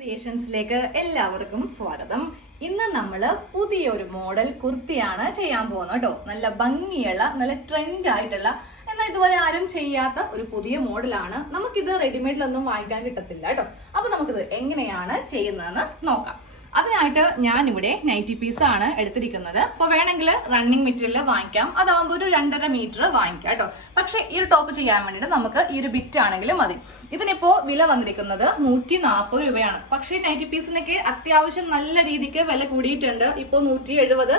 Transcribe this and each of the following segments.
ക്രിയേഷൻസിലേക്ക് എല്ലാവർക്കും സ്വാഗതം. ഇന്ന് നമ്മൾ പുതിയൊരു മോഡൽ കുർത്തിയാണ് ചെയ്യാൻ പോകുന്നത് കേട്ടോ. നല്ല ഭംഗിയുള്ള, നല്ല ട്രെൻഡ് ആയിട്ടുള്ള, എന്നാൽ ഇതുവരെ ആരും ചെയ്യാത്ത ഒരു പുതിയ മോഡലാണ്. നമുക്കിത് റെഡിമെയ്ഡിലൊന്നും വാങ്ങിക്കാൻ കിട്ടത്തില്ല കേട്ടോ. അപ്പൊ നമുക്കിത് എങ്ങനെയാണ് ചെയ്യുന്നതെന്ന് നോക്കാം. അതിനായിട്ട് ഞാനിവിടെ നൈറ്റി പീസ് ആണ് എടുത്തിരിക്കുന്നത്. അപ്പോൾ വേണമെങ്കിൽ റണ്ണിങ് മെറ്റീരിയൽ വാങ്ങിക്കാം, അതാകുമ്പോൾ ഒരു 2.5 മീറ്റർ വാങ്ങിക്കാം കേട്ടോ. പക്ഷെ ഈ ഒരു ടോപ്പ് ചെയ്യാൻ വേണ്ടിയിട്ട് നമുക്ക് ഈ ഒരു ബിറ്റ് ആണെങ്കിലും മതി. ഇതിനിപ്പോ വില വന്നിരിക്കുന്നത് 140 രൂപയാണ്. പക്ഷേ നൈറ്റി പീസിനൊക്കെ അത്യാവശ്യം നല്ല രീതിക്ക് വില കൂടിയിട്ടുണ്ട്. ഇപ്പൊ 170,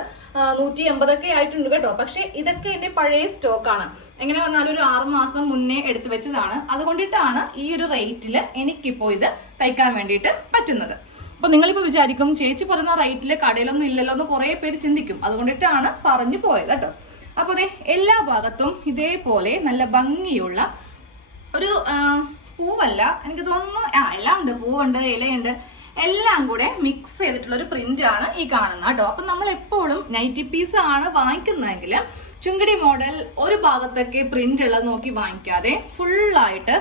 180 ഒക്കെ ആയിട്ടുണ്ട് കേട്ടോ. പക്ഷെ ഇതൊക്കെ എന്റെ പഴയ സ്റ്റോക്കാണ്. എങ്ങനെ വന്നാലും ഒരു 6 മാസം മുന്നേ എടുത്തു വെച്ചതാണ്. അതുകൊണ്ടിട്ടാണ് ഈ ഒരു റേറ്റിൽ എനിക്കിപ്പോ ഇത് തയ്ക്കാൻ വേണ്ടിയിട്ട് പറ്റുന്നത്. അപ്പൊ നിങ്ങളിപ്പോ വിചാരിക്കും, ചേച്ചി പറയുന്ന റേറ്റില് കടയിലൊന്നും ഇല്ലല്ലോ എന്ന് കുറെ പേര് ചിന്തിക്കും. അതുകൊണ്ടിട്ടാണ് പറഞ്ഞു പോയത് കേട്ടോ. അപ്പൊ അതെ, എല്ലാ ഭാഗത്തും ഇതേപോലെ നല്ല ഭംഗിയുള്ള ഒരു പൂവല്ല, എനിക്ക് തോന്നുന്നു എല്ലാം ഉണ്ട്, പൂവുണ്ട്, ഇലയുണ്ട്, എല്ലാം കൂടെ മിക്സ് ചെയ്തിട്ടുള്ള ഒരു പ്രിന്റ് ആണ് ഈ കാണുന്നത് കേട്ടോ. അപ്പൊ നമ്മൾ എപ്പോഴും നൈറ്റി പീസ് ആണ് വാങ്ങിക്കുന്നതെങ്കിൽ ചുങ്കടി മോഡൽ ഒരു ഭാഗത്തൊക്കെ പ്രിന്റ് ഉള്ളത് നോക്കി വാങ്ങിക്കാതെ ഫുള്ളായിട്ട്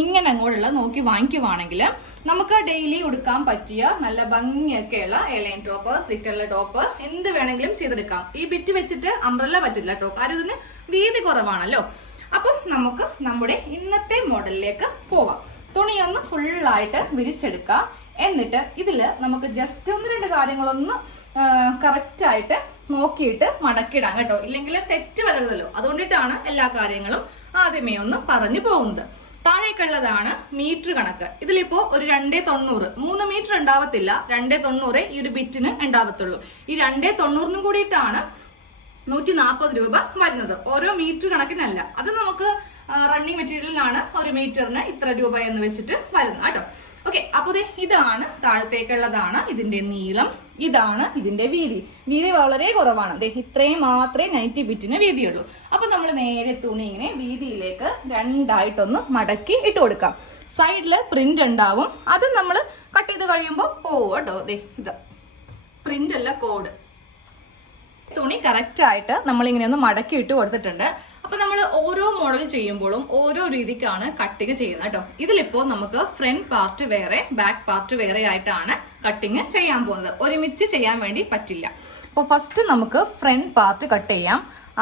ഇങ്ങനെ അങ്ങോട്ടുള്ളത് നോക്കി വാങ്ങിക്കുവാണെങ്കിൽ നമുക്ക് ഡെയിലി ഉടുക്കാൻ പറ്റിയ നല്ല ഭംഗിയൊക്കെയുള്ള എലൈൻ ടോപ്പ്, സ്ലിറ്റുള്ള ടോപ്പ് എന്ത് വേണമെങ്കിലും ചെയ്തെടുക്കാം. ഈ ബിറ്റ് വെച്ചിട്ട് അംബ്രല്ല പറ്റില്ല കേട്ടോ, കാര്യം ഇതിന് വീതി കുറവാണല്ലോ. അപ്പൊ നമുക്ക് നമ്മുടെ ഇന്നത്തെ മോഡലിലേക്ക് പോവാം. തുണിയൊന്ന് ഫുള്ളായിട്ട് വിരിച്ചെടുക്കാം. എന്നിട്ട് ഇതില് നമുക്ക് ജസ്റ്റ് 1-2 കാര്യങ്ങളൊന്ന് കറക്റ്റ് ആയിട്ട് നോക്കിയിട്ട് മടക്കിയിടാം കേട്ടോ. ഇല്ലെങ്കിൽ തെറ്റ് വരരുതല്ലോ. അതുകൊണ്ടിട്ടാണ് എല്ലാ കാര്യങ്ങളും ആദ്യമേ ഒന്ന് പറഞ്ഞു പോകുന്നത്. താഴേക്കുള്ളതാണ് മീറ്റർ കണക്ക്. ഇതിലിപ്പോ ഒരു 290, 3 മീറ്റർ ഉണ്ടാവത്തില്ല, 290 ഈ ഒരു ബിറ്റിന് ഉണ്ടാവത്തുള്ളൂ. ഈ 290 കൂടിയിട്ടാണ് 140 രൂപ വരുന്നത്. ഓരോ മീറ്റർ കണക്കിനല്ല. അത് നമുക്ക് റണ്ണിങ് മെറ്റീരിയലിനാണ് ഒരു മീറ്ററിന് ഇത്ര രൂപ എന്ന് വെച്ചിട്ട് വരുന്നത് കേട്ടോ. ഓക്കെ, അപ്പൊ ഇതാണ് താഴത്തേക്കുള്ളതാണ് ഇതിന്റെ നീളം, ഇതാണ് ഇതിന്റെ വീതി. വീതി വളരെ കുറവാണ്. ഇത്രയും മാത്രമേ നൈറ്റി ബിറ്റിന് വീതിയുള്ളൂ. അപ്പൊ നമ്മൾ നേരെ തുണി ഇങ്ങനെ വീതിയിലേക്ക് 2ആയിട്ടൊന്ന് മടക്കി ഇട്ട് കൊടുക്കാം. സൈഡില് പ്രിന്റ് ഉണ്ടാവും, അത് നമ്മൾ കട്ട് ചെയ്ത് കഴിയുമ്പോൾ പോവും കേട്ടോ. ഇത് പ്രിന്റ് അല്ല, കോഡ്. തുണി കറക്റ്റ് ആയിട്ട് നമ്മൾ ഇങ്ങനെ ഒന്ന് മടക്കി ഇട്ട് കൊടുത്തിട്ടുണ്ട്. അപ്പൊ നമ്മൾ ഓരോ മോഡൽ ചെയ്യുമ്പോഴും ഓരോ രീതിക്കാണ് കട്ടിങ് ചെയ്യുന്നത് കേട്ടോ. ഇതിലിപ്പോ നമുക്ക് ഫ്രണ്ട് പാർട്ട് വേറെ, ബാക്ക് പാർട്ട് വേറെ ആയിട്ടാണ് കട്ടിങ് ചെയ്യാൻ പോകുന്നത്. ഒരുമിച്ച് ചെയ്യാൻ വേണ്ടി പറ്റില്ല. അപ്പോൾ ഫസ്റ്റ് നമുക്ക് ഫ്രണ്ട് പാർട്ട് കട്ട് ചെയ്യാം.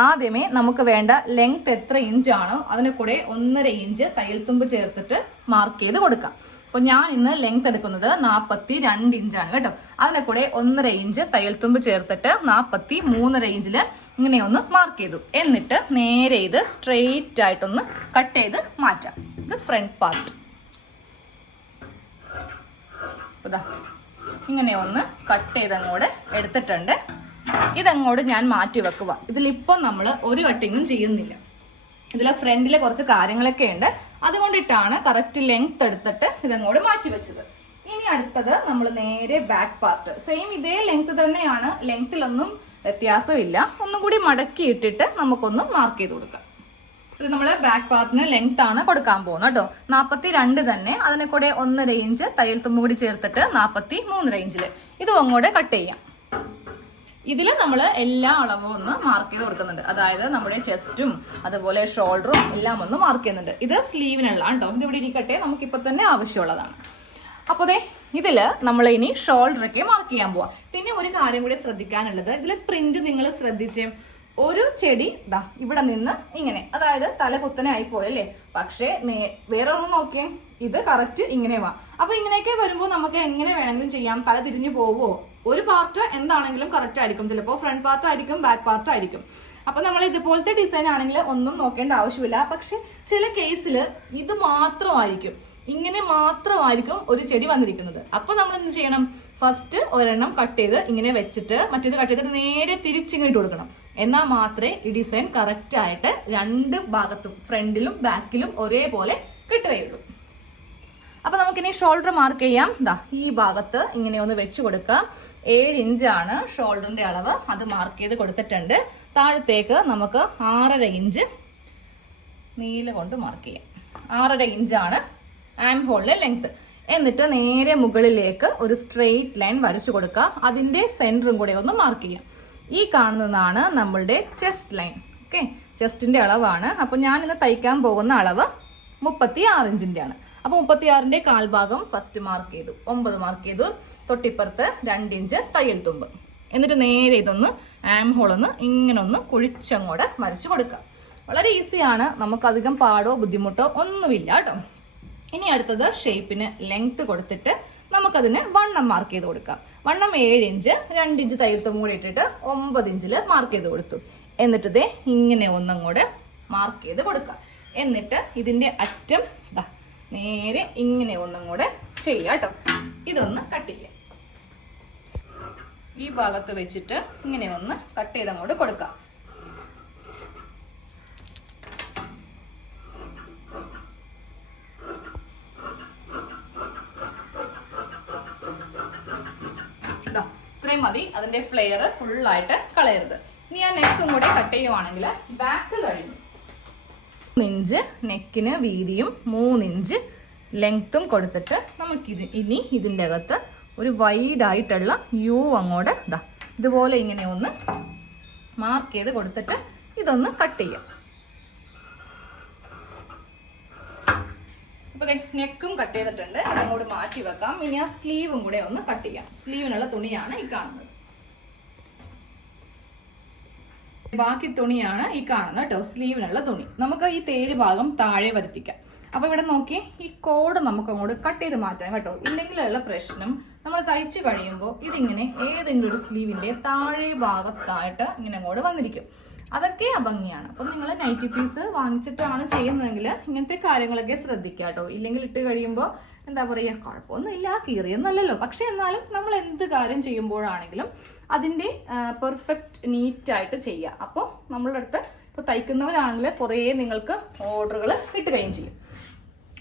ആദ്യമേ നമുക്ക് വേണ്ട ലെങ്ത് എത്ര ഇഞ്ചാണോ അതിന് കൂടെ 1.5 ഇഞ്ച് തയ്യൽ തുമ്പ് ചേർത്തിട്ട് മാർക്ക് ചെയ്ത് കൊടുക്കാം. അപ്പോൾ ഞാൻ ഇന്ന് ലെങ്ത് എടുക്കുന്നത് 42 ഇഞ്ചാണ് കേട്ടോ. അതിനെ കൂടെ 1.5 ഇഞ്ച് തയ്യൽ തുമ്പ് ചേർത്തിട്ട് 43.5 ഇഞ്ചില് ഇങ്ങനെ ഒന്ന് മാർക്ക് ചെയ്തു. എന്നിട്ട് നേരെ ഇത് സ്ട്രെയിറ്റ് ആയിട്ടൊന്ന് കട്ട് ചെയ്ത് മാറ്റാം. ഇത് ഫ്രണ്ട് പാർട്ട്. ഇങ്ങനെ ഒന്ന് കട്ട് ചെയ്ത് അങ്ങോട്ട് എടുത്തിട്ടുണ്ട്. ഇതങ്ങോട്ട് ഞാൻ മാറ്റി വെക്കുക. ഇതിലിപ്പം നമ്മൾ ഒരു കട്ടിങ്ങും ചെയ്യുന്നില്ല. ഇതിലെ ഫ്രണ്ടിലെ കുറച്ച് കാര്യങ്ങളൊക്കെ ഉണ്ട്. അതുകൊണ്ടിട്ടാണ് കറക്റ്റ് ലെങ്ത് എടുത്തിട്ട് ഇതങ്ങോട്ട് മാറ്റി വെച്ചത്. ഇനി അടുത്തത് നമ്മൾ നേരെ ബാക്ക് പാർട്ട്. സെയിം ഇതേ ലെങ്ത് തന്നെയാണ്, ലെങ്ത്തിലൊന്നും വ്യത്യാസമില്ല. ഒന്നും കൂടി മടക്കി ഇട്ടിട്ട് നമുക്കൊന്ന് മാർക്ക് ചെയ്ത് കൊടുക്കാം. ഇത് നമ്മൾ ബാക്ക് പാർട്ടിന് ലെങ്ത് ആണ് കൊടുക്കാൻ പോകുന്നത് കേട്ടോ. 42 തന്നെ. അതിനെ കൂടെ 1.5 ഇഞ്ച് തയ്യൽ തുമ്പ് കൂടി ചേർത്തിട്ട് 43.5 ഇഞ്ചില് ഇതും അങ്ങോട്ട് കട്ട് ചെയ്യാം. ഇതില് നമ്മൾ എല്ലാ അളവും ഒന്ന് മാർക്ക് ചെയ്ത് കൊടുക്കുന്നുണ്ട്. അതായത് നമ്മുടെ ചെസ്റ്റും അതുപോലെ ഷോൾഡറും എല്ലാം ഒന്ന് മാർക്ക് ചെയ്യുന്നുണ്ട്. ഇത് സ്ലീവിനുള്ള കേട്ടോ. ഇത് ഇവിടെ ഇരിക്കട്ടെ, നമുക്കിപ്പോ തന്നെ ആവശ്യമുള്ളതാണ്. അപ്പൊ ഇതില് നമ്മൾ ഇനി ഷോൾഡറൊക്കെ മാർക്ക് ചെയ്യാൻ പോവാം. പിന്നെ ഒരു കാര്യം കൂടി ശ്രദ്ധിക്കാനുള്ളത്, ഇതിൽ പ്രിന്റ് നിങ്ങൾ ശ്രദ്ധിച്ചേ. ഒരു ചെടി ഇവിടെ നിന്ന് ഇങ്ങനെ, അതായത് തല കുത്തനെ ആയിപ്പോയല്ലേ. പക്ഷേ വേറെ ഒന്നും നോക്കിയേ, ഇത് കറക്റ്റ് ഇങ്ങനെ വാ. അപ്പൊ ഇങ്ങനെയൊക്കെ വരുമ്പോൾ നമുക്ക് എങ്ങനെ വേണമെങ്കിലും ചെയ്യാം. തല തിരിഞ്ഞു പോവോ, ഒരു പാർട്ട് എന്താണെങ്കിലും കറക്റ്റ് ആയിരിക്കും. ചിലപ്പോൾ ഫ്രണ്ട് പാർട്ട് ആയിരിക്കും, ബാക്ക് പാർട്ട് ആയിരിക്കും. അപ്പൊ നമ്മൾ ഇതുപോലത്തെ ഡിസൈൻ ആണെങ്കിൽ ഒന്നും നോക്കേണ്ട ആവശ്യമില്ല. പക്ഷെ ചില കേസിൽ ഇത് മാത്രമായിരിക്കും, ഇങ്ങനെ മാത്രമായിരിക്കും ഒരു ചെടി വന്നിരിക്കുന്നത്. അപ്പൊ നമ്മൾ എന്ത് ചെയ്യണം, ഫസ്റ്റ് ഒരെണ്ണം കട്ട് ചെയ്ത് ഇങ്ങനെ വെച്ചിട്ട് മറ്റേത് കട്ട് ചെയ്തിട്ട് നേരെ തിരിച്ചിങ്ങനെ ഇട്ട് കൊടുക്കണം. എന്നാൽ മാത്രമേ ഈ ഡിസൈൻ കറക്റ്റ് ആയിട്ട് 2 ഭാഗത്തും ഫ്രണ്ടിലും ബാക്കിലും ഒരേപോലെ കിട്ടുകയുള്ളൂ. അപ്പൊ നമുക്കിനി ഷോൾഡർ മാർക്ക് ചെയ്യാം. ഈ ഭാഗത്ത് ഇങ്ങനെ ഒന്ന് വെച്ച് കൊടുക്കാം. 7 ഇഞ്ചാണ് ഷോൾഡറിന്റെ അളവ്, അത് മാർക്ക് ചെയ്ത് കൊടുത്തിട്ടുണ്ട്. താഴത്തേക്ക് നമുക്ക് 6.5 ഇഞ്ച് നീല കൊണ്ട് മാർക്ക് ചെയ്യാം. 6.5 ഇഞ്ചാണ് ആം ഹോളിലെ ലെങ്ത്. എന്നിട്ട് നേരെ മുകളിലേക്ക് ഒരു സ്ട്രെയിറ്റ് ലൈൻ വരച്ചു കൊടുക്കുക. അതിന്റെ സെന്ററും കൂടെ ഒന്ന് മാർക്ക് ചെയ്യാം. ഈ കാണുന്നതാണ് നമ്മളുടെ ചെസ്റ്റ് ലൈൻ. ഓക്കെ, ചെസ്റ്റിന്റെ അളവാണ്. അപ്പൊ ഞാൻ ഇന്ന് തയ്ക്കാൻ പോകുന്ന അളവ് 36 ഇഞ്ചിന്റെ ആണ്. അപ്പോൾ 36ന്റെ കാൽഭാഗം ഫസ്റ്റ് മാർക്ക് ചെയ്തു, 9 മാർക്ക് ചെയ്തു. തൊട്ടിപ്പുറത്ത് 2 ഇഞ്ച് തയ്യൽ തുമ്പ്. എന്നിട്ട് നേരെ ഇതൊന്ന് ആം ഹോൾ ഒന്ന് ഇങ്ങനെ ഒന്ന് കുഴിച്ചങ്ങോട്ട് വരച്ചു കൊടുക്കാം. വളരെ ഈസിയാണ്, നമുക്കധികം പാടോ ബുദ്ധിമുട്ടോ ഒന്നുമില്ല കേട്ടോ. ഇനി അടുത്തത് ഷേപ്പിന് ലെങ്ത് കൊടുത്തിട്ട് നമുക്കതിന് വണ്ണം മാർക്ക് ചെയ്ത് കൊടുക്കാം. വണ്ണം 7 ഇഞ്ച്, 2 ഇഞ്ച് തയ്യൽ തുമ്പ് കൂടി ഇട്ടിട്ട് 9 ഇഞ്ചിൽ മാർക്ക് ചെയ്ത് കൊടുത്തു. എന്നിട്ട് ഇതേ ഇങ്ങനെ ഒന്നും കൂടെ മാർക്ക് ചെയ്ത് കൊടുക്കാം. എന്നിട്ട് ഇതിന്റെ അറ്റം നേരെ ഇങ്ങനെ ഒന്നും കൂടെ ചെയ്യാം കേട്ടോ. ഇതൊന്ന് കട്ട് ചെയ്യാം. ഈ ഭാഗത്ത് വെച്ചിട്ട് ഇങ്ങനെ ഒന്ന് കട്ട് ചെയ്ത് അങ്ങോട്ട് കൊടുക്കാം. ഇത്രയും മതി. അതിന്റെ ഫ്ലെയർ ഫുള്ളായിട്ട് കളയരുത്. ഇനി ഞാൻ നെക്കും കൂടെ കട്ട് ചെയ്യുവാണെങ്കിൽ ബാക്ക് കഴിഞ്ഞു. 3 ഇഞ്ച് നെക്കിന് വീതിയും 3 ഇഞ്ച് ലെങ്ത്തും കൊടുത്തിട്ട് നമുക്കിത് ഇനി ഇതിൻ്റെ അകത്ത് ഒരു വൈഡ് ആയിട്ടുള്ള യു അങ്ങോട്ട് ഇതുപോലെ ഇങ്ങനെ ഒന്ന് മാർക്ക് ചെയ്ത് കൊടുത്തിട്ട് ഇതൊന്ന് കട്ട് ചെയ്യാം. അപ്പൊ നെക്കും കട്ട് ചെയ്തിട്ടുണ്ട്, അതങ്ങോട്ട് മാറ്റി വെക്കാം. ഇനി ആ സ്ലീവും കൂടെ ഒന്ന് കട്ട് ചെയ്യാം. സ്ലീവിനുള്ള തുണിയാണ് ഈ കാണുന്നത്. ബാക്കി തുണിയാണ് ഈ കാണുന്നത് കേട്ടോ, സ്ലീവിനുള്ള തുണി. നമുക്ക് ഈ തേര് ഭാഗം താഴെ വരുത്തിക്കാം. അപ്പൊ ഇവിടെ നോക്കി ഈ കോഡ് നമുക്ക് അങ്ങോട്ട് കട്ട് ചെയ്ത് മാറ്റാം കേട്ടോ. ഇല്ലെങ്കിലുള്ള പ്രശ്നം നമ്മൾ തയ്ച്ചു കഴിയുമ്പോൾ ഇതിങ്ങനെ ഏതെങ്കിലും ഒരു സ്ലീവിന്റെ താഴെ ഭാഗത്തായിട്ട് ഇങ്ങനെ അങ്ങോട്ട് വന്നിരിക്കും. അതൊക്കെ അഭംഗിയാണ്. അപ്പം നിങ്ങൾ നൈറ്റി പീസ് വാങ്ങിച്ചിട്ടാണ് ചെയ്യുന്നതെങ്കിൽ ഇങ്ങനത്തെ കാര്യങ്ങളൊക്കെ ശ്രദ്ധിക്കുക കേട്ടോ. ഇല്ലെങ്കിൽ ഇട്ട് കഴിയുമ്പോൾ എന്താ പറയുക, കുഴപ്പമൊന്നുമില്ല, കീറിയൊന്നുമല്ലല്ലോ. പക്ഷെ എന്നാലും നമ്മൾ എന്ത് കാര്യം ചെയ്യുമ്പോഴാണെങ്കിലും അതിൻ്റെ പെർഫെക്റ്റ് നീറ്റായിട്ട് ചെയ്യുക. അപ്പോൾ നമ്മളുടെ അടുത്ത് ഇപ്പോൾ തയ്ക്കുന്നവരാണെങ്കിൽ കുറേ നിങ്ങൾക്ക് ഓർഡറുകൾ കിട്ടുകയും ചെയ്യും.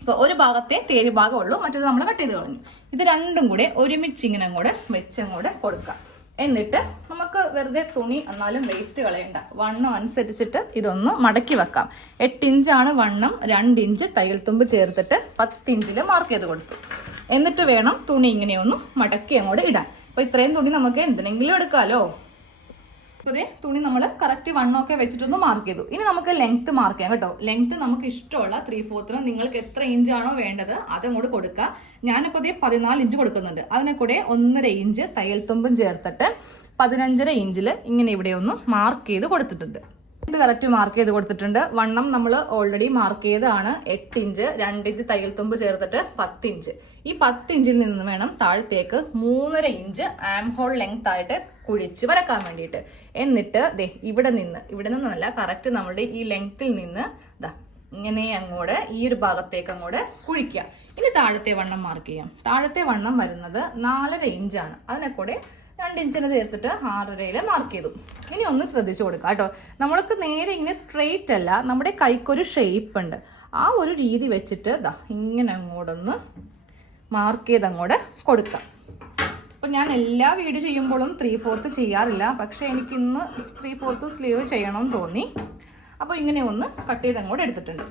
ഇപ്പോൾ ഒരു ഭാഗത്തെ തേര് ഭാഗമുള്ളൂ, മറ്റേത് നമ്മൾ കട്ട് ചെയ്ത് കളഞ്ഞു. ഇത് രണ്ടും കൂടെ ഒരുമിച്ച് ഇങ്ങനെ അങ്ങോട്ട് വെച്ചങ്ങോട്ട് കൊടുക്കാം. എന്നിട്ട് നമുക്ക് വെറുതെ തുണി എന്നാലും വേസ്റ്റ് കളയണ്ട. വണ്ണം അനുസരിച്ചിട്ട് ഇതൊന്ന് മടക്കി വെക്കാം. 8 ഇഞ്ചാണ് വണ്ണം, 2 ഇഞ്ച് തയ്യൽ തുമ്പ് ചേർത്തിട്ട് 10 ഇഞ്ചിൽ മാർക്ക് ചെയ്ത് കൊടുത്തു. എന്നിട്ട് വേണം തുണി ഇങ്ങനെയൊന്ന് മടക്കി അങ്ങോട്ട് ഇടാൻ. അപ്പൊ ഇത്രയും തുണി നമുക്ക് എന്തിനെങ്കിലും എടുക്കാമല്ലോ. ഇതേ തുണി നമ്മൾ കറക്റ്റ് വണ്ണമൊക്കെ വെച്ചിട്ടൊന്ന് മാർക്ക് ചെയ്തു. ഇനി നമുക്ക് ലെങ്ത് മാർക്ക് ചെയ്യാം കേട്ടോ. ലെങ്ത് നമുക്ക് ഇഷ്ടമുള്ള 3/4 നിങ്ങൾക്ക് എത്ര ഇഞ്ചാണോ വേണ്ടത് അതങ്ങോട്ട് കൊടുക്കുക. ഞാനിപ്പോൾ ഇതേ 14 ഇഞ്ച് കൊടുക്കുന്നുണ്ട്. അതിനെ കൂടെ 1.5 ഇഞ്ച് തയ്യൽ തുമ്പും ചേർത്തിട്ട് 15.5 ഇഞ്ചിൽ ഇങ്ങനെ ഇവിടെ ഒന്ന് മാർക്ക് ചെയ്ത് കൊടുത്തിട്ടുണ്ട്. ഇത് കറക്റ്റ് മാർക്ക് ചെയ്ത് കൊടുത്തിട്ടുണ്ട്. വണ്ണം നമ്മൾ ഓൾറെഡി മാർക്ക് ചെയ്തതാണ് 8 ഇഞ്ച്, 2 ഇഞ്ച് തയ്യൽ തുമ്പ് ചേർത്തിട്ട് 10 ഇഞ്ച്. ഈ 10 ഇഞ്ചിൽ നിന്ന് വേണം താഴത്തേക്ക് 3.5 ഇഞ്ച് ആം ഹോൾ ലെങ്ത് ആയിട്ട് കുഴിച്ച് വരക്കാൻ വേണ്ടിയിട്ട്. എന്നിട്ട് ഇവിടെ നിന്നല്ല, കറക്റ്റ് നമ്മളുടെ ഈ ലെങ്ത്തിൽ നിന്ന് ഇങ്ങനെ അങ്ങോട്ട് ഈ ഒരു ഭാഗത്തേക്ക് അങ്ങോട്ട് കുഴിക്കുക. ഇനി താഴത്തെ വണ്ണം മാർക്ക് ചെയ്യാം. താഴത്തെ വണ്ണം വരുന്നത് 4.5 ഇഞ്ചാണ്. അതിനെ കൂടെ 2 ഇഞ്ചിന് ചേർത്തിട്ട് 6.5 മാർക്ക് ചെയ്തു. ഇനി ഒന്ന് ശ്രദ്ധിച്ചു കൊടുക്കാം കേട്ടോ. നമ്മൾക്ക് നേരെ ഇങ്ങനെ സ്ട്രെയിറ്റ് അല്ല, നമ്മുടെ കൈക്കൊരു ഷേപ്പ് ഉണ്ട്. ആ ഒരു രീതി വെച്ചിട്ട് ഇങ്ങനെ അങ്ങോട്ടൊന്ന് മാർക്ക് ചെയ്ത് അങ്ങോട്ട് കൊടുക്കാം. അപ്പം ഞാൻ എല്ലാ വീഡിയോ ചെയ്യുമ്പോഴും 3/4 ചെയ്യാറില്ല, പക്ഷെ എനിക്ക് ഇന്ന് 3/4 സ്ലീവ് ചെയ്യണമെന്ന് തോന്നി. അപ്പോൾ ഇങ്ങനെ ഒന്ന് കട്ട് ചെയ്ത് അങ്ങോട്ട് എടുത്തിട്ടുണ്ട്.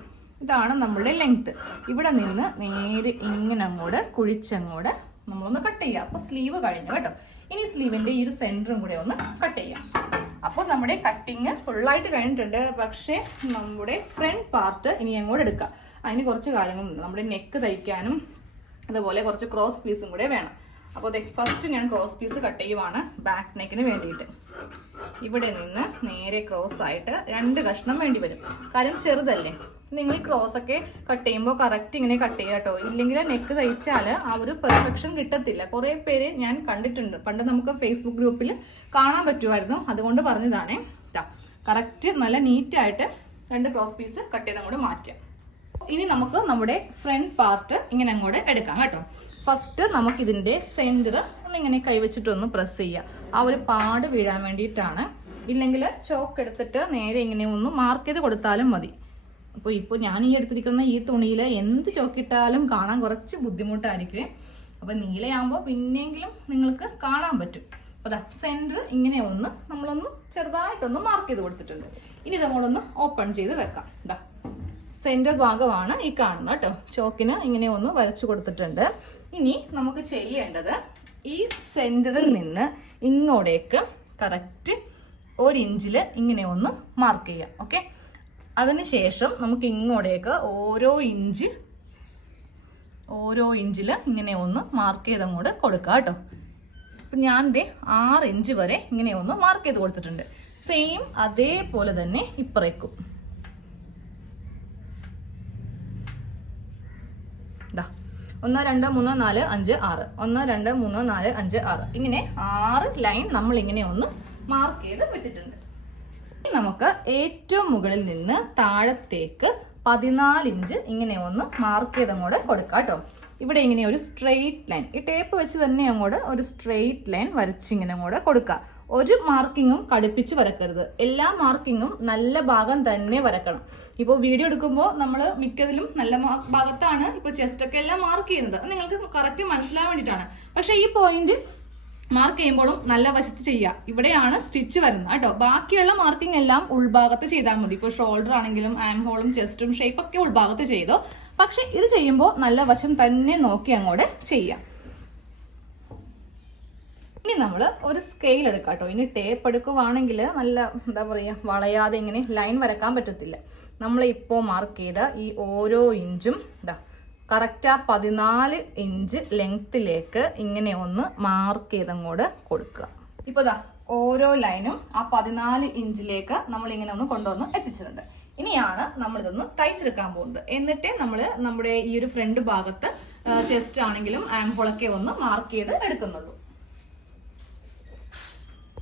ഇതാണ് നമ്മളുടെ ലെങ്ത്ത്. ഇവിടെ നിന്ന് നേരെ ഇങ്ങനെ അങ്ങോട്ട് കുഴിച്ചങ്ങോട്ട് നമ്മളൊന്ന് കട്ട് ചെയ്യുക. അപ്പോൾ സ്ലീവ് കഴിഞ്ഞു കേട്ടോ. ഇനി സ്ലീവിൻ്റെ ഈ ഒരു സെൻറ്ററും കൂടെ ഒന്ന് കട്ട് ചെയ്യാം. അപ്പോൾ നമ്മുടെ കട്ടിങ് ഫുള്ളായിട്ട് കഴിഞ്ഞിട്ടുണ്ട്. പക്ഷേ നമ്മുടെ ഫ്രണ്ട് പാർട്ട് ഇനി അങ്ങോട്ട് എടുക്കാം. അതിന് കുറച്ച് കാര്യങ്ങളുണ്ട്. നമ്മുടെ നെക്ക് തയ്ക്കാനും അതുപോലെ കുറച്ച് ക്രോസ് പീസും കൂടെ വേണം. അപ്പോൾ ഫസ്റ്റ് ഞാൻ ക്രോസ് പീസ് കട്ട് ചെയ്യുവാണ് ബാക്ക് നെക്കിന് വേണ്ടിയിട്ട്. ഇവിടെ നിന്ന് നേരെ ക്രോസ് ആയിട്ട് 2 കഷ്ണം വേണ്ടി വരും. കാര്യം ചെറുതല്ലേ. നിങ്ങൾ ഈ ക്രോസ് ഒക്കെ കട്ട് ചെയ്യുമ്പോൾ കറക്റ്റ് ഇങ്ങനെ കട്ട് ചെയ്യുക കേട്ടോ. ഇല്ലെങ്കിൽ നെക്ക് തയ്ച്ചാൽ ആ ഒരു പെർഫെക്ഷൻ കിട്ടത്തില്ല. കുറേ പേര് ഞാൻ കണ്ടിട്ടുണ്ട്. പണ്ട് നമുക്ക് ഫേസ്ബുക്ക് ഗ്രൂപ്പിൽ കാണാൻ പറ്റുമായിരുന്നു. അതുകൊണ്ട് പറഞ്ഞതാണേ. കറക്റ്റ് നല്ല നീറ്റായിട്ട് 2 ക്രോസ് പീസ് കട്ട് ചെയ്ത് അങ്ങോട്ട് മാറ്റാം. ഇനി നമുക്ക് നമ്മുടെ ഫ്രണ്ട് പാർട്ട് ഇങ്ങനെ അങ്ങോട്ട് എടുക്കാം കേട്ടോ. ഫസ്റ്റ് നമുക്ക് ഇതിൻ്റെ സെൻറ്റർ ഒന്നിങ്ങനെ കൈവച്ചിട്ടൊന്ന് പ്രസ് ചെയ്യുക. ആ ഒരു പാട് വീഴാൻ വേണ്ടിയിട്ടാണ്. ഇല്ലെങ്കിൽ ചോക്ക് എടുത്തിട്ട് നേരെ ഇങ്ങനെ ഒന്ന് മാർക്ക് ചെയ്ത് കൊടുത്താലും മതി. ഇപ്പോൾ ഞാൻ ഈ എടുത്തിരിക്കുന്ന ഈ തുണിയിൽ എന്ത് ചോക്കിട്ടാലും കാണാൻ കുറച്ച് ബുദ്ധിമുട്ടായിരിക്കും. അപ്പോൾ നീലയാകുമ്പോൾ പിന്നെയെങ്കിലും നിങ്ങൾക്ക് കാണാൻ പറ്റും. അപ്പോൾ സെൻറ്റർ ഇങ്ങനെ നമ്മളൊന്ന് ചെറുതായിട്ടൊന്ന് മാർക്ക് ചെയ്ത് കൊടുത്തിട്ടുണ്ട്. ഇനി ഇതങ്ങോട്ടൊന്ന് ഓപ്പൺ ചെയ്ത് വെക്കാം. സെൻറ്റർ ഭാഗമാണ് ഈ കാണുന്നത് കേട്ടോ. ചോക്കിന് ഇങ്ങനെ ഒന്ന് വരച്ചു കൊടുത്തിട്ടുണ്ട്. ഇനി നമുക്ക് ചെയ്യേണ്ടത് ഈ സെൻറ്ററിൽ നിന്ന് ഇങ്ങോട്ടേക്ക് കറക്റ്റ് 1 ഇഞ്ചിൽ ഇങ്ങനെ ഒന്ന് മാർക്ക് ചെയ്യാം. ഓക്കെ, അതിനുശേഷം നമുക്ക് ഇങ്ങോട്ടേക്ക് ഓരോ ഇഞ്ച് ഓരോ ഇഞ്ചിൽ ഇങ്ങനെ ഒന്ന് മാർക്ക് ചെയ്തങ്ങോട്ട് കൊടുക്കുക കേട്ടോ. അപ്പം ഞാൻ 6 ഇഞ്ച് വരെ ഇങ്ങനെ ഒന്ന് മാർക്ക് ചെയ്ത് കൊടുത്തിട്ടുണ്ട്. സെയിം അതേപോലെ തന്നെ ഇപ്പറേക്കും 1 2 3 4 5 6 1 2 3 4 5 6 ഇങ്ങനെ 6 ലൈൻ നമ്മൾ ഇങ്ങനെ ഒന്ന് മാർക്ക് ചെയ്ത് വിട്ടിട്ടുണ്ട്. നമുക്ക് ഏറ്റവും മുകളിൽ നിന്ന് താഴത്തേക്ക് 14 ഇഞ്ച് ഇങ്ങനെ ഒന്ന് മാർക്ക് ചെയ്ത് അങ്ങോട്ട് കൊടുക്കാം കേട്ടോ. ഇവിടെ ഇങ്ങനെ ഒരു സ്ട്രെയിറ്റ് ലൈൻ, ഈ ടേപ്പ് വെച്ച് തന്നെ അങ്ങോട്ട് ഒരു സ്ട്രെയിറ്റ് ലൈൻ വരച്ചിങ്ങനെ അങ്ങോട്ട് കൊടുക്കുക. ഒരു മാർക്കിങ്ങും കടുപ്പിച്ച് വരക്കരുത്, എല്ലാ മാർക്കിങ്ങും നല്ല ഭാഗം തന്നെ വരക്കണം. ഇപ്പോൾ വീഡിയോ എടുക്കുമ്പോൾ നമ്മൾ മിക്കതിലും നല്ല ഭാഗത്താണ് ഇപ്പോൾ ചെസ്റ്റൊക്കെ എല്ലാം മാർക്ക് ചെയ്യുന്നത്, നിങ്ങൾക്ക് കറക്റ്റ് മനസ്സിലാൻ വേണ്ടിയിട്ടാണ്. പക്ഷേ ഈ പോയിന്റ് മാർക്ക് ചെയ്യുമ്പോഴും നല്ല വശത്ത് ചെയ്യുക. ഇവിടെയാണ് സ്റ്റിച്ച് വരുന്നത് കേട്ടോ. ബാക്കിയുള്ള മാർക്കിംഗ് എല്ലാം ഉൾഭാഗത്ത് ചെയ്താൽ മതി. ഇപ്പോൾ ഷോൾഡർ ആണെങ്കിലും ആം ഹോളും ചെസ്റ്റും ഷേപ്പൊക്കെ ഉൾഭാഗത്ത് ചെയ്തോ. പക്ഷെ ഇത് ചെയ്യുമ്പോൾ നല്ല വശം തന്നെ നോക്കി അങ്ങോട്ട് ചെയ്യാം. ഇനി നമ്മൾ ഒരു സ്കെയിൽ എടുക്കാം കേട്ടോ. ഇനി ടേപ്പ് എടുക്കുവാണെങ്കിൽ നല്ല എന്താ പറയുക, വളയാതെ ഇങ്ങനെ ലൈൻ വരക്കാൻ പറ്റത്തില്ല. നമ്മൾ ഇപ്പോൾ മാർക്ക് ചെയ്ത ഈ ഓരോ ഇഞ്ചും കറക്റ്റ് 14 ഇഞ്ച് ലെങ്ത്തിലേക്ക് ഇങ്ങനെ ഒന്ന് മാർക്ക് ചെയ്തങ്ങോട്ട് കൊടുക്കുക. ഇപ്പോൾ ഓരോ ലൈനും ആ 14 ഇഞ്ചിലേക്ക് നമ്മൾ ഇങ്ങനെ ഒന്ന് കൊണ്ടുവന്ന് എത്തിച്ചിട്ടുണ്ട്. ഇനിയാണ് നമ്മളിതൊന്ന് തയ്ച്ചെടുക്കാൻ പോകുന്നത്. എന്നിട്ടേ നമ്മൾ നമ്മുടെ ഈ ഒരു ഫ്രണ്ട് ഭാഗത്ത് ചെസ്റ്റ് ആണെങ്കിലും ആം ഹോളൊക്കെ ഒന്ന് മാർക്ക് ചെയ്ത് എടുക്കുന്നുള്ളൂ.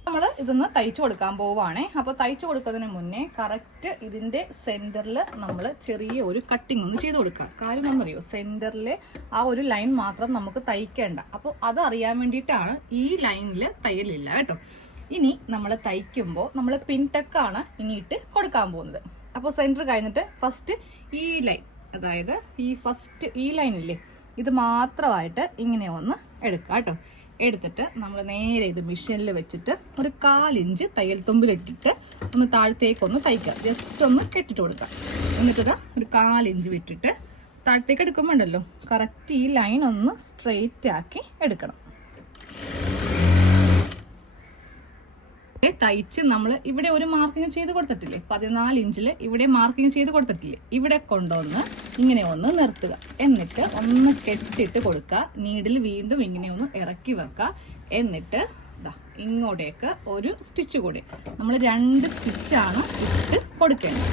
നമ്മൾ ഇതൊന്ന് തയ്ച്ചു കൊടുക്കാൻ പോവാണേ. അപ്പോൾ തയ്ച്ചു കൊടുക്കുന്നതിന് മുന്നേ കറക്റ്റ് ഇതിൻ്റെ സെൻറ്ററിൽ നമ്മൾ ചെറിയ ഒരു കട്ടിങ് ഒന്ന് ചെയ്ത് കൊടുക്കുക. കാര്യം ഒന്നറിയോ, സെൻറ്ററിൽ ആ ഒരു ലൈൻ മാത്രം നമുക്ക് തയ്ക്കേണ്ട. അപ്പോൾ അത് അറിയാൻ വേണ്ടിയിട്ടാണ് ഈ ലൈനിൽ തയ്യലില്ല കേട്ടോ. ഇനി നമ്മൾ തയ്ക്കുമ്പോൾ നമ്മൾ പിൻടെക്കാണ് ഇനിയിട്ട് കൊടുക്കാൻ പോകുന്നത്. അപ്പോൾ സെൻറ്റർ കഴിഞ്ഞിട്ട് ഫസ്റ്റ് ഈ ലൈൻ, അതായത് ഈ ലൈനില്ലേ, ഇത് മാത്രമായിട്ട് ഇങ്ങനെ ഒന്ന് എടുക്കുക കേട്ടോ. എടുത്തിട്ട് നമ്മൾ നേരെ ഇത് മെഷീനിൽ വെച്ചിട്ട് ഒരു 1/4 ഇഞ്ച് തയ്യൽ തുമ്പിലിട്ടിട്ട് ഒന്ന് താഴത്തേക്കൊന്ന് തയ്ക്കുക. ജസ്റ്റ് ഒന്ന് കെട്ടിട്ട് കൊടുക്കുക. എന്നിട്ട് ഒരു 1/4 ഇഞ്ച് വിട്ടിട്ട് താഴത്തേക്ക് എടുക്കുമ്പോൾ ഉണ്ടല്ലോ, കറക്റ്റ് ഈ ലൈൻ ഒന്ന് സ്ട്രെയിറ്റ് ആക്കി എടുക്കണം. തയ്ച്ച് നമ്മൾ ഇവിടെ ഒരു മാർക്കിങ് ചെയ്ത് കൊടുത്തിട്ടില്ലേ, 14 ഇഞ്ചിൽ ഇവിടെ മാർക്കിങ് ചെയ്ത് കൊടുത്തിട്ടില്ലേ, ഇവിടെ കൊണ്ടുവന്ന് ഇങ്ങനെ ഒന്ന് നിർത്തുക. എന്നിട്ട് ഒന്ന് കെട്ടിട്ട് കൊടുക്കുക. നീഡിൽ വീണ്ടും ഇങ്ങനെ ഒന്ന് ഇറക്കി വെക്കുക. എന്നിട്ട് ഇങ്ങോട്ടേക്ക് ഒരു സ്റ്റിച്ച് കൂടി, നമ്മൾ 2 സ്റ്റിച്ചാണ് ഇട്ട് കൊടുക്കേണ്ടത്.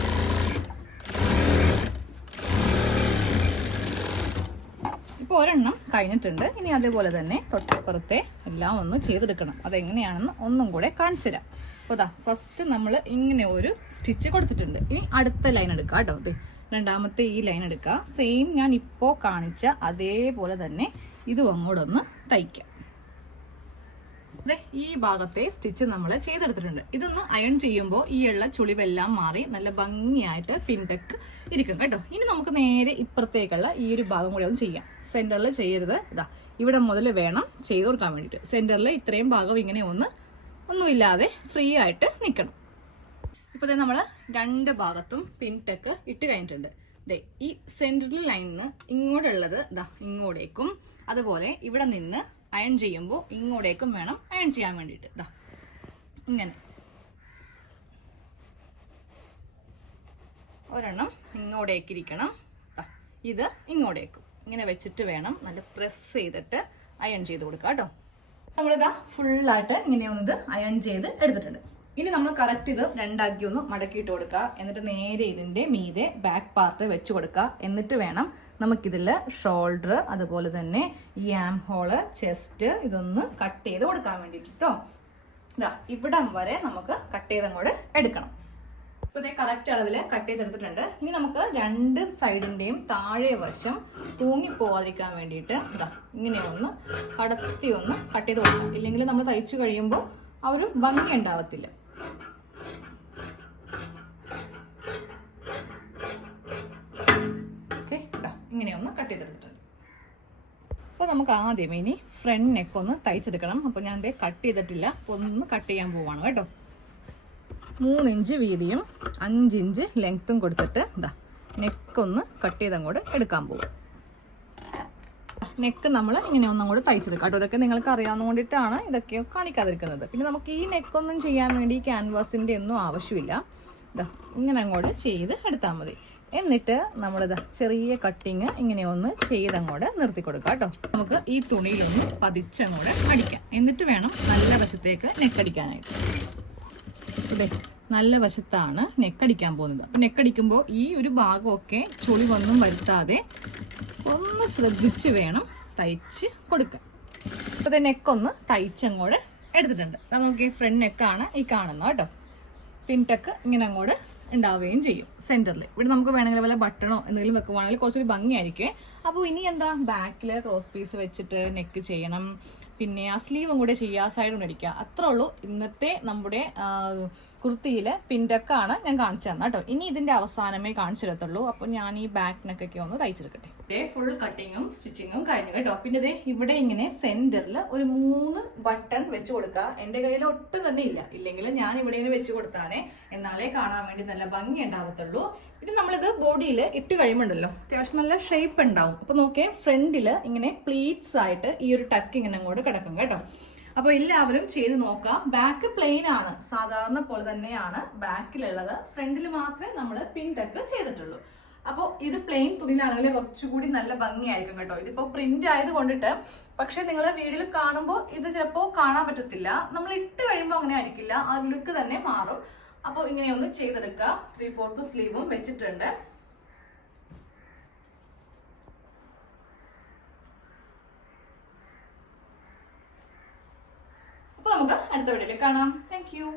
ഇപ്പോൾ ഒരെണ്ണം കഴിഞ്ഞിട്ടുണ്ട്. ഇനി അതേപോലെ തന്നെ തൊട്ടപ്പുറത്തെ എല്ലാം ഒന്ന് ചെയ്തെടുക്കണം. അതെങ്ങനെയാണെന്ന് ഒന്നും കൂടെ കാണിച്ചു തരാം. അപ്പോൾ ഫസ്റ്റ് നമ്മൾ ഇങ്ങനെ ഒരു സ്റ്റിച്ച് കൊടുത്തിട്ടുണ്ട്. ഇനി അടുത്ത ലൈൻ എടുക്കുക കേട്ടോ. രണ്ടാമത്തെ ഈ ലൈൻ എടുക്കുക. സെയിം ഞാൻ ഇപ്പോൾ കാണിച്ച അതേപോലെ തന്നെ ഇതും അങ്ങോട്ടൊന്ന് തയ്ക്കാം. ഈ ഭാഗത്തെ സ്റ്റിച്ച് നമ്മൾ ചെയ്തെടുത്തിട്ടുണ്ട്. ഇതൊന്ന് അയൺ ചെയ്യുമ്പോൾ ഈ ഉള്ള ചുളിവെല്ലാം മാറി നല്ല ഭംഗിയായിട്ട് പിൻടെക്ക് ഇരിക്കും കേട്ടോ. ഇനി നമുക്ക് നേരെ ഇപ്പുറത്തേക്കുള്ള ഈ ഒരു ഭാഗം കൂടി ഒന്ന് ചെയ്യാം. സെന്ററിൽ ചെയ്യരുത്, ഇവിടെ മുതൽ വേണം ചെയ്ത് കൊടുക്കാൻ വേണ്ടിയിട്ട്. സെന്ററിൽ ഇത്രയും ഭാഗം ഇങ്ങനെ ഒന്നുമില്ലാതെ ഫ്രീ ആയിട്ട് നിൽക്കണം. ഇപ്പോൾ നമ്മൾ 2 ഭാഗത്തും പിൻടെക്ക് ഇട്ട് കഴിഞ്ഞിട്ടുണ്ട്. ഈ സെന്ററിൽ ലൈനിന്ന് ഇങ്ങോട്ടുള്ളത് ഇങ്ങോട്ടേക്കും, അതുപോലെ ഇവിടെ നിന്ന് അയൺ ചെയ്യുമ്പോൾ ഇങ്ങോട്ടേക്കും വേണം അയൺ ചെയ്യാൻ വേണ്ടിയിട്ട്. ഇങ്ങനെ ഒരെണ്ണം ഇങ്ങോട്ടേക്കിരിക്കണം, ഇത് ഇങ്ങോട്ടേക്കും ഇങ്ങനെ വെച്ചിട്ട് വേണം നല്ല പ്രസ് ചെയ്തിട്ട് അയൺ ചെയ്ത് കൊടുക്കുക കേട്ടോ. നമ്മളിതാ ഫുള്ളായിട്ട് ഇങ്ങനെ ഒന്നിത് അയൺ ചെയ്ത് എടുത്തിട്ടുണ്ട്. ഇനി നമ്മൾ കറക്റ്റ് ഇത് 2 ആക്കി ഒന്ന് മടക്കിയിട്ട് കൊടുക്കുക. എന്നിട്ട് നേരെ ഇതിൻ്റെ മീതെ ബാക്ക് പാർട്ട് വെച്ച് കൊടുക്കുക. എന്നിട്ട് വേണം നമുക്കിതിൽ ഷോൾഡർ, അതുപോലെ തന്നെ ഈ ആം ഹോള്, ചെസ്റ്റ് ഇതൊന്ന് കട്ട് ചെയ്ത് കൊടുക്കാൻ വേണ്ടിയിട്ട് കേട്ടോ. ഇവിടം വരെ നമുക്ക് കട്ട് ചെയ്ത് അങ്ങോട്ട് എടുക്കണം. ഇപ്പോൾ ഇതേ കറക്റ്റ് അളവിൽ കട്ട് ചെയ്തെടുത്തിട്ടുണ്ട്. ഇനി നമുക്ക് 2 സൈഡിൻ്റെയും താഴെ വശം തൂങ്ങിപ്പോവാതിരിക്കാൻ വേണ്ടിയിട്ട് ഇങ്ങനെ ഒന്ന് കടത്തി ഒന്ന് കട്ട് ചെയ്ത് കൊടുക്കാം. ഇല്ലെങ്കിൽ നമ്മൾ തയ്ച്ചു കഴിയുമ്പോൾ ആ ഒരു ഭംഗി ഉണ്ടാവത്തില്ല. ഇങ്ങനെ ഒന്ന് കട്ട് ചെയ്തെടുത്തിട്ടുണ്ട്. അപ്പോൾ നമുക്ക് ആദ്യം ഇനി ഫ്രണ്ട് നെക്ക് ഒന്ന് തയ്ച്ചെടുക്കണം. അപ്പോൾ ഞാൻ കട്ട് ചെയ്തിട്ടില്ല, ഒന്ന് കട്ട് ചെയ്യാൻ പോവാണ് കേട്ടോ. 3 ഇഞ്ച് വീതിയും 5 ഇഞ്ച് ലെങ്ത്തും കൊടുത്തിട്ട് നെക്കൊന്ന് കട്ട് ചെയ്ത് അങ്ങോട്ട് എടുക്കാൻ പോകും. നെക്ക് നമ്മൾ ഇങ്ങനെ ഒന്നങ്ങോട്ട് തയ്ച്ചെടുക്കാം കേട്ടോ. ഇതൊക്കെ നിങ്ങൾക്ക് അറിയാവുന്ന കൊണ്ടിട്ടാണ് ഇതൊക്കെ കാണിക്കാതിരിക്കുന്നത്. പിന്നെ നമുക്ക് ഈ നെക്കൊന്നും ചെയ്യാൻ വേണ്ടി ക്യാൻവാസിൻ്റെ ഒന്നും ആവശ്യമില്ല. ഇങ്ങനെ അങ്ങോട്ട് ചെയ്ത് എടുത്താൽ മതി. എന്നിട്ട് നമ്മളിത് ചെറിയ കട്ടിങ് ഇങ്ങനെ ഒന്ന് ചെയ്തങ്ങോട്ട് നിർത്തി കൊടുക്കുക കേട്ടോ. നമുക്ക് ഈ തുണിയിലൊന്ന് പതിച്ചങ്ങോട്ട് അടിക്കാം. എന്നിട്ട് വേണം നല്ല വശത്തേക്ക് നെക്കടിക്കാനായിട്ട്. അതെ, നല്ല വശത്താണ് നെക്കടിക്കാൻ പോകുന്നത്. അപ്പം നെക്കടിക്കുമ്പോൾ ഈ ഒരു ഭാഗമൊക്കെ ചുളിവൊന്നും വരുത്താതെ ഒന്ന് ശ്രദ്ധിച്ച് വേണം തയ്ച്ച് കൊടുക്കാൻ. അപ്പോൾ നെക്കൊന്ന് തയ്ച്ചങ്ങോട്ട് എടുത്തിട്ടുണ്ട്. നമുക്ക് ഫ്രണ്ട് നെക്കാണ് ഈ കാണുന്നത് കേട്ടോ. പിൻടെക്ക് ഇങ്ങനെ അങ്ങോട്ട് ഉണ്ടാവുകയും ചെയ്യും സെന്ററിൽ. ഇവിടെ നമുക്ക് വേണമെങ്കിൽ വല്ല ബട്ടണോ എന്തെങ്കിലും വെക്കുവാണെങ്കിൽ കുറച്ചൊരു ഭംഗിയായിരിക്കും. അപ്പോൾ ഇനി എന്താ, ബാക്കിൽ ക്രോസ് പീസ് വെച്ചിട്ട് നെക്ക് ചെയ്യണം, പിന്നെ ആ സ്ലീവും കൂടെ ചെയ്യുക, സൈഡും അടിക്കുക. അത്രേ ഉള്ളൂ ഇന്നത്തെ നമ്മുടെ കുർത്തിയിൽ. പിൻടെക്കാണ് ഞാൻ കാണിച്ചു തന്നെ കേട്ടോ. ഇനി ഇതിന്റെ അവസാനമേ കാണിച്ചിടത്തുള്ളൂ. അപ്പോൾ ഞാൻ ഈ ബാക്ക് നെക്കൊക്കെ ഒന്ന് തയ്ച്ചെടുക്കട്ടെ. ഫുൾ കട്ടിങ്ങും സ്റ്റിച്ചിങ്ങും കഴിഞ്ഞു കേട്ടോ. പിന്നെ ഇത് ഇവിടെ ഇങ്ങനെ സെന്ററിൽ ഒരു 3 ബട്ടൺ വെച്ച് കൊടുക്കുക. എന്റെ കയ്യിൽ ഒട്ടും തന്നെ ഇല്ലെങ്കിൽ ഞാൻ ഇവിടെ ഇങ്ങനെ വെച്ച് കൊടുത്താണേ, എന്നാലേ കാണാൻ വേണ്ടി നല്ല ഭംഗി ഉണ്ടാവത്തുള്ളൂ. പിന്നെ നമ്മളിത് ബോഡിയിൽ ഇട്ട് കഴിയുമ്പോണ്ടല്ലോ അത്യാവശ്യം നല്ല ഷേപ്പ് ഉണ്ടാവും. അപ്പൊ നോക്കിയേ, ഫ്രണ്ടില് ഇങ്ങനെ പ്ലീറ്റ്സ് ആയിട്ട് ഈ ഒരു ടക്ക് ഇങ്ങനെ അങ്ങോട്ട് കിടക്കും കേട്ടോ. അപ്പൊ എല്ലാവരും ചെയ്ത് നോക്കാം. ബാക്ക് പ്ലെയിൻ ആണ്, സാധാരണ പോലെ തന്നെയാണ് ബാക്കിലുള്ളത്. ഫ്രണ്ടിൽ മാത്രമേ നമ്മൾ പിൻ ടക്ക് ചെയ്തിട്ടുള്ളൂ. അപ്പോൾ ഇത് പ്ലെയിൻ തുണിയിലാണെങ്കിൽ കുറച്ചുകൂടി നല്ല ഭംഗിയായിരിക്കും കേട്ടോ. ഇതിപ്പോ പ്രിന്റ് ആയത് കൊണ്ടിട്ട്, പക്ഷെ നിങ്ങൾ വീഡിയോയിൽ കാണുമ്പോൾ ഇത് ചിലപ്പോൾ കാണാൻ പറ്റത്തില്ല. നമ്മൾ ഇട്ട് കഴിയുമ്പോൾ അങ്ങനെ ആയിരിക്കില്ല, ആ ലുക്ക് തന്നെ മാറും. അപ്പോൾ ഇങ്ങനെ ഒന്ന് ചെയ്തെടുക്കുക. 3/4 സ്ലീവും വെച്ചിട്ടുണ്ട്. അപ്പൊ നമുക്ക് അടുത്ത വീഡിയോയിൽ കാണാം. Thank you.